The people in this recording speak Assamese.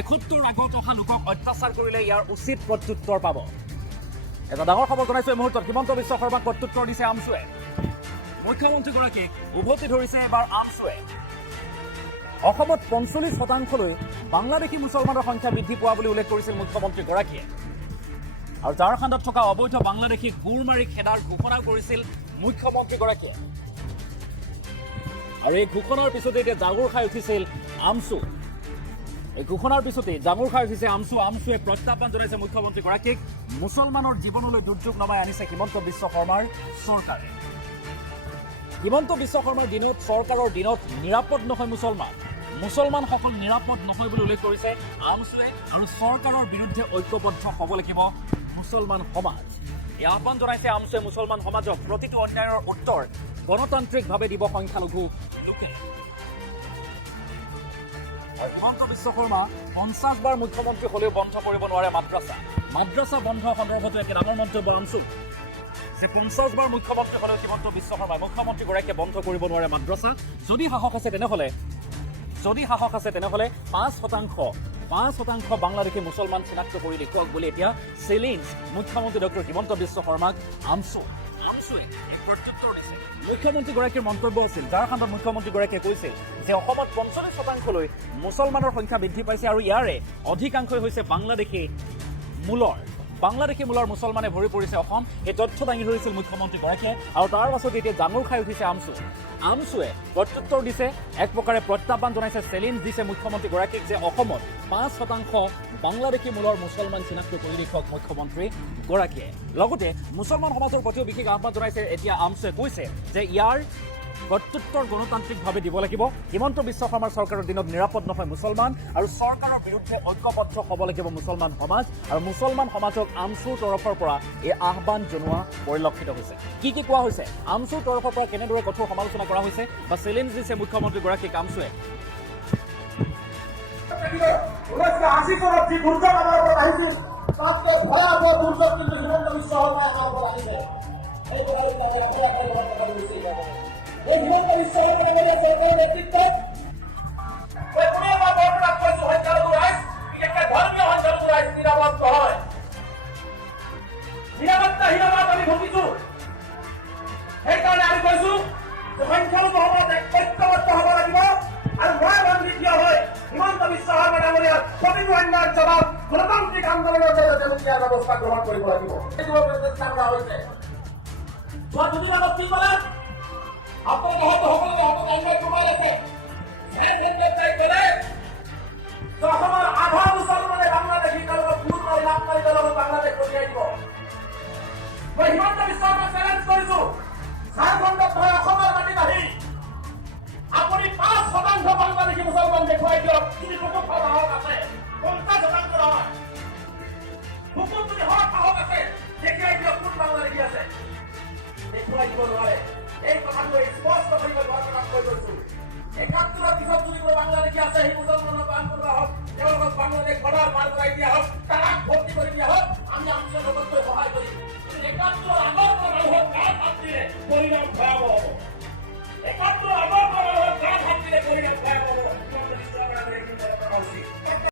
71 আগত অহা লোকক অত্যাচাৰ কৰিলে ইয়াৰ উচিত প্ৰত্যুত্তৰ পাব। এটা ডাঙৰ খবৰ জনাইছো এই মুহূৰ্তত। হিমন্ত বিশ্ব শৰ্মাক প্ৰত্যুত্তৰ দিছে আমছুৱে। মুখ্যমন্ত্ৰীগৰাকীক উভতি ধৰিছে এবাৰ আমছুৱে। অসমত 45% বাংলাদেশী মুছলমানৰ সংখ্যা বৃদ্ধি পোৱা বুলি উল্লেখ কৰিছিল মুখ্যমন্ত্ৰীগৰাকীয়ে। আৰু ঝাৰখণ্ডত থকা অবৈধ বাংলাদেশীক গুৰ মাৰি খেদাৰ ঘোষণা কৰিছিল মুখ্যমন্ত্ৰীগৰাকীয়ে। আৰু এই ঘোষণাৰ পিছতে এতিয়া জাগুৰ খাই উঠিছিল আমছু। এই ঘোষণাৰ পিছতে জাগুৰ খাই উঠিছে আমছুৱে প্ৰত্যাহ্বান জনাইছে মুখ্যমন্ত্ৰীগৰাকীক। মুছলমানৰ জীৱনলৈ দুৰ্যোগ নমাই আনিছে হিমন্ত বিশ্ব শৰ্মাৰ চৰকাৰে। হিমন্ত বিশ্ব শৰ্মাৰ দিনত, চৰকাৰৰ দিনত নিৰাপদ নহয় মুছলমানসকল নিৰাপদ নহয় বুলি উল্লেখ কৰিছে আমছুৱে। আৰু চৰকাৰৰ বিৰুদ্ধে ঐক্যবদ্ধ হ'ব লাগিব মুছলমান সমাজ। এই আহ্বান জনাইছে আমছুৱে মুছলমান সমাজক। প্ৰতিটো অন্যায়ৰ উত্তৰ গণতান্ত্ৰিকভাৱে দিব সংখ্যালঘু লোকে। হিমন্ত বিশ্ব শৰ্মা 50 বাৰ মুখ্যমন্ত্ৰী হ'লেও বন্ধ কৰিব নোৱাৰে মাদ্ৰাছা বন্ধ সন্দৰ্ভতো একে ডাঙৰ মন্তব্য আমছুৰ যে 50 বাৰ মুখ্যমন্ত্ৰী হ'লেও হিমন্ত বিশ্ব শৰ্মা মুখ্যমন্ত্ৰীগৰাকীয়ে বন্ধ কৰিব নোৱাৰে মাদ্ৰাছা। যদি সাহস আছে তেনেহ'লে 5% বাংলাদেশী মুছলমান চিনাক্ত কৰি দেখুৱাওক বুলি এতিয়া চেলেঞ্জ মুখ্যমন্ত্ৰী ডক্টৰ হিমন্ত বিশ্ব শৰ্মাক আমছুৱে প্ৰত্যুত্তৰ দিছে। মুখ্যমন্ত্ৰীগৰাকীৰ মন্তব্য আছিল, ঝাৰখণ্ডত মুখ্যমন্ত্ৰীগৰাকীয়ে কৈছিল যে অসমত 45%লৈ মুছলমানৰ সংখ্যা বৃদ্ধি পাইছে আৰু ইয়াৰে অধিকাংশই হৈছে বাংলাদেশী মূলৰ মুছলমানে ভৰি পৰিছে অসম। এই তথ্য দাঙি ধৰিছিল মুখ্যমন্ত্ৰীগৰাকীয়ে। আৰু তাৰ পাছত এতিয়া জাঙুৰ খাই উঠিছে আমছুৱে প্ৰত্যুত্তৰ দিছে, এক প্ৰকাৰে প্ৰত্যাহ্বান জনাইছে, চেলেঞ্জ দিছে মুখ্যমন্ত্ৰীগৰাকীক যে অসমত 5% বাংলাদেশী মূলৰ মুছলমান চিনাক্ত কৰি দেখুৱাওক মুখ্যমন্ত্ৰীগৰাকীয়ে। লগতে মুছলমান সমাজৰ প্ৰতিও বিশেষ আহ্বান জনাইছে এতিয়া আমছুৱে। কৈছে যে ইয়াৰ প্ৰত্যুত্তৰ গণতান্ত্ৰিকভাৱে দিব লাগিব। হিমন্ত বিশ্ব শৰ্মাৰ চৰকাৰৰ দিনত নিৰাপদ নহয় মুছলমান, আৰু চৰকাৰৰ বিৰুদ্ধে ঐক্যবদ্ধ হ'ব লাগিব মুছলমান সমাজ। আৰু মুছলমান সমাজক আমছুৰ তৰফৰ পৰা এই আহ্বান জনোৱা পৰিলক্ষিত হৈছে। কি কোৱা হৈছে, আমছুৰ তৰফৰ পৰা কেনেদৰে কঠোৰ সমালোচনা কৰা হৈছে বা চেলেঞ্জ দিছে মুখ্যমন্ত্ৰীগৰাকীক আমছুৱে। গণতান্ত্ৰিক আন্দোলনেৰ ব্যবস্থা গ্ৰহণ কৰিব লাগিব। আধা মুছলমানে বাংলাদেশী বাংলাদেশ কঢ়িয়াই দিব। মই হিমন্ত বিশ্ব শৰ্মাক চেলেঞ্জ কৰিছো, ঝাৰখণ্ডত নহয় অসমৰ মাটিত আহি আপুনি 5% বাংলাদেশী মুছলমান দেখুৱাই দিয়ক। যদি কোনো সাহস আছে, 50% নহয়, বহুত যদি সাহস আছে দেখাই দিয়ক কোন বাংলাদেশী আছে। দেখুৱাই দিব নোৱাৰে। এই কথাটো স্পষ্ট কৰিব দৰকাৰ কৈ কৈছো। 71ৰ পিছত যদি কোনো বাংলাদেশী আছে, সেই মুছলমানক আন কৰা হওক, তেওঁলোকক বাংলাদেশ বৰ্ডাৰ পাৰ কৰাই দিয়া হওক।